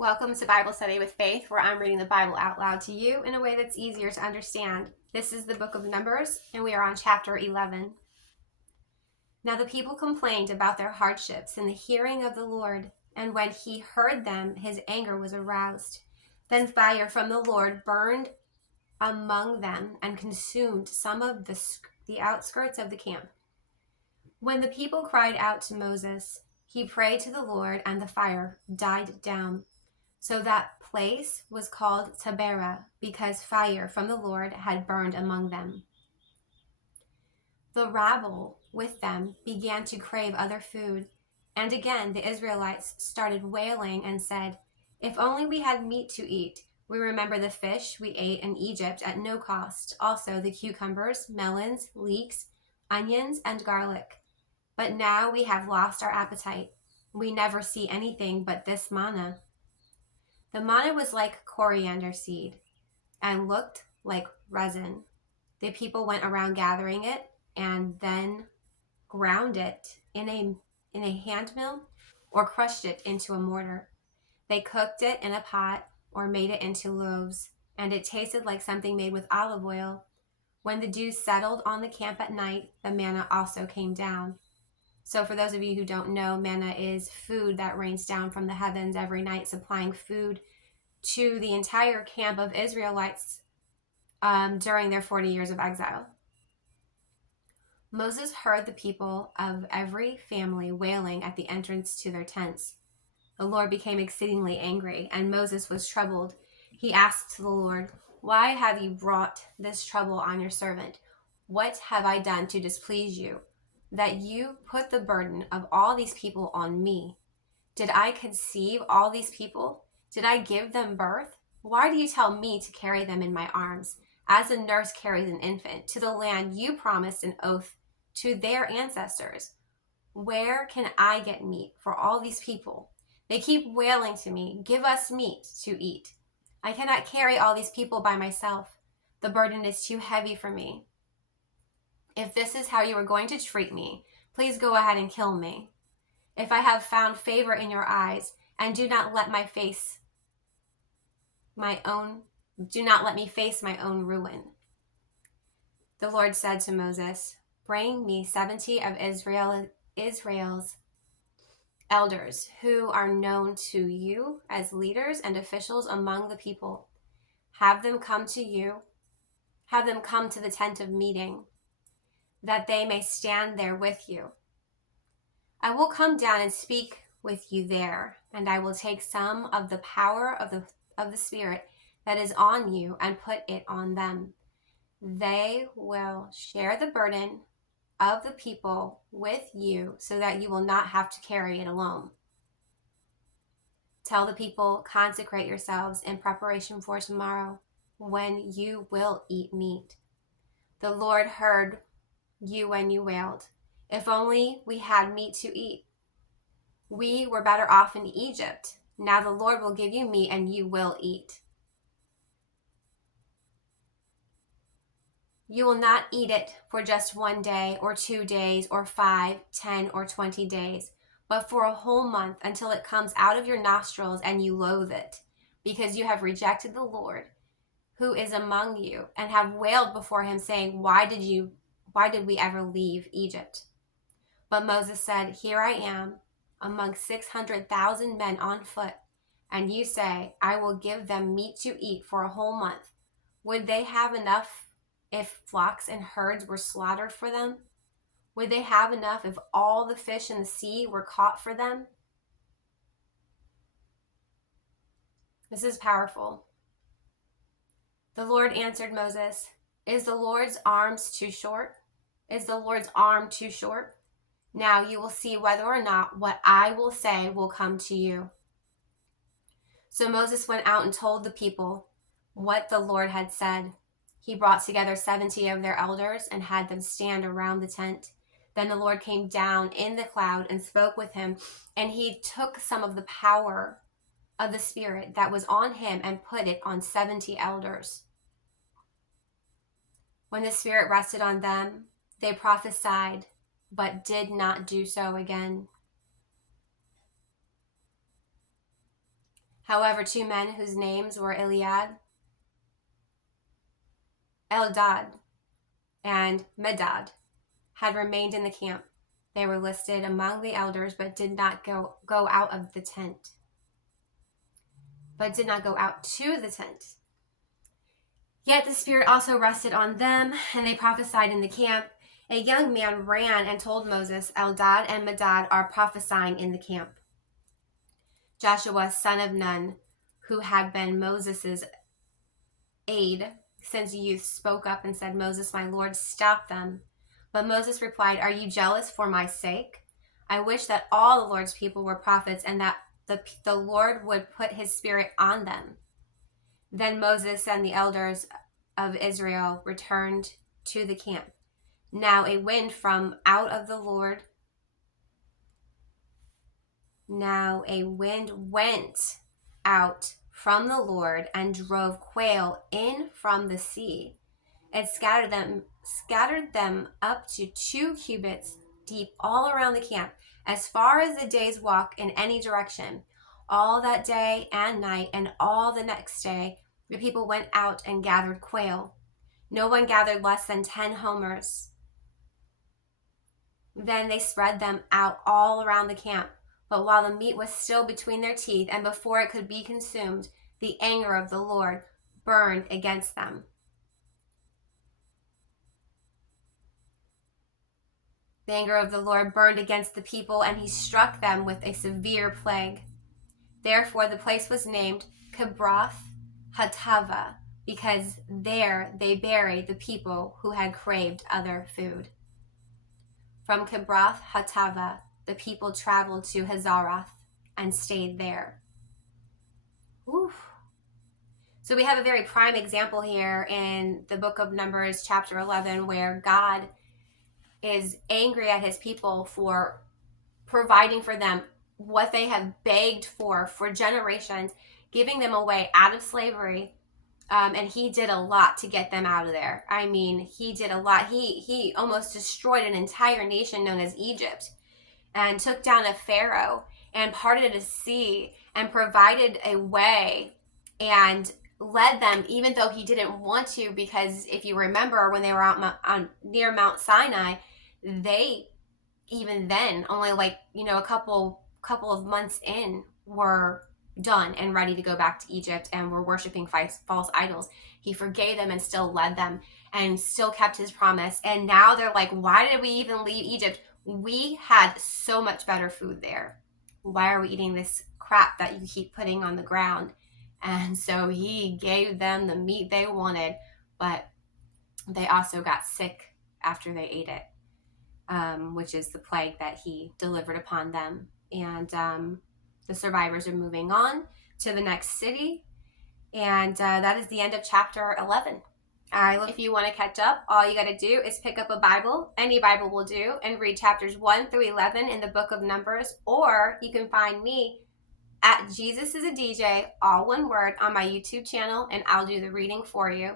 Welcome to Bible Study with Faith, where I'm reading the Bible out loud to you in a way that's easier to understand. This is the book of Numbers, and we are on chapter 11. Now the people complained about their hardships in the hearing of the Lord, and when he heard them, his anger was aroused. Then fire from the Lord burned among them and consumed some of the outskirts of the camp. When the people cried out to Moses, he prayed to the Lord, and the fire died down. So that place was called Taberah, because fire from the Lord had burned among them. The rabble with them began to crave other food, and again the Israelites started wailing and said, "If only we had meat to eat. We remember the fish we ate in Egypt at no cost, also the cucumbers, melons, leeks, onions, and garlic. But now we have lost our appetite. We never see anything but this manna." The manna was like coriander seed and looked like resin. The people went around gathering it and then ground it in a hand mill or crushed it into a mortar. They cooked it in a pot or made it into loaves, and it tasted like something made with olive oil. When the dew settled on the camp at night, the manna also came down. So for those of you who don't know, manna is food that rains down from the heavens every night, supplying food to the entire camp of Israelites during their 40 years of exile. Moses heard the people of every family wailing at the entrance to their tents. The Lord became exceedingly angry, and Moses was troubled. He asked the Lord, "Why have you brought this trouble on your servant? What have I done to displease you, that you put the burden of all these people on me? Did I conceive all these people? Did I give them birth? Why do you tell me to carry them in my arms, as a nurse carries an infant, to the land you promised an oath to their ancestors? Where can I get meat for all these people? They keep wailing to me, 'Give us meat to eat.' I cannot carry all these people by myself. The burden is too heavy for me. If this is how you are going to treat me, please go ahead and kill me. If I have found favor in your eyes, and do not let me face my own ruin." The Lord said to Moses, "Bring me 70 of Israel's elders who are known to you as leaders and officials among the people. Have them come to the tent of meeting, that they may stand there with you. I will come down and speak with you there, and I will take some of the power of the Spirit that is on you and put it on them. They will share the burden of the people with you so that you will not have to carry it alone. Tell the people, consecrate yourselves in preparation for tomorrow, when you will eat meat. The Lord heard you when you wailed, 'If only we had meat to eat. We were better off in Egypt. Now the Lord will give you meat and you will eat. You will not eat it for just 1 day or 2 days or 5, 10, or 20 days, but for a whole month, until it comes out of your nostrils and you loathe it, because you have rejected the Lord who is among you and have wailed before him, saying, why did we ever leave Egypt?' But Moses said, 'Here I am among 600,000 men on foot, and you say, I will give them meat to eat for a whole month. Would they have enough if flocks and herds were slaughtered for them? Would they have enough if all the fish in the sea were caught for them?'" This is powerful. The Lord answered Moses, "Is the Lord's arms too short? Is the Lord's arm too short? Now you will see whether or not what I will say will come to you." So Moses went out and told the people what the Lord had said. He brought together 70 of their elders and had them stand around the tent. Then the Lord came down in the cloud and spoke with him, and he took some of the power of the Spirit that was on him and put it on 70 elders. When the Spirit rested on them, they prophesied, but did not do so again. However, 2 men whose names were Eldad, and Medad had remained in the camp. They were listed among the elders, but did not go out of the tent. But did not go out to the tent. Yet the Spirit also rested on them, and they prophesied in the camp. A young man ran and told Moses, Eldad and Medad are prophesying in the camp. Joshua, son of Nun, who had been Moses' aide since youth, spoke up and said, Moses, my Lord, stop them. But Moses replied, are you jealous for my sake? I wish that all the Lord's people were prophets and that the Lord would put his Spirit on them. Then Moses and the elders of Israel returned to the camp. Now a wind from out of the Lord. Now a wind went out from the Lord and drove quail in from the sea. It scattered them up to 2 cubits deep all around the camp, as far as a day's walk in any direction. All that day and night and all the next day, the people went out and gathered quail. No one gathered less than 10 homers. Then they spread them out all around the camp. But while the meat was still between their teeth and before it could be consumed, the anger of the Lord burned against them. The anger of the Lord burned against the people, and he struck them with a severe plague. Therefore the place was named Kibroth Hattaavah, because there they buried the people who had craved other food. From Kibroth Hattaavah, the people traveled to Hazeroth and stayed there. Oof. So we have a very prime example here in the book of Numbers, chapter 11, where God is angry at his people for providing for them what they have begged for generations, giving them away out of slavery. And he did a lot to get them out of there. I mean, he did a lot. He almost destroyed an entire nation known as Egypt, and took down a pharaoh and parted a sea and provided a way and led them, even though he didn't want to, because if you remember when they were out near Mount Sinai, they even then only a couple of months in were done and ready to go back to Egypt and were worshiping false idols. He forgave them and still led them and still kept his promise. And now they're like, why did we even leave Egypt? We had so much better food there. Why are we eating this crap that you keep putting on the ground? And so he gave them the meat they wanted, but they also got sick after they ate it, which is the plague that he delivered upon them. And the survivors are moving on to the next city. And that is the end of chapter 11. If you want to catch up, all you got to do is pick up a Bible. Any Bible will do, and read chapters 1 through 11 in the book of Numbers. Or you can find me at Jesus is a DJ, all one word, on my YouTube channel, and I'll do the reading for you.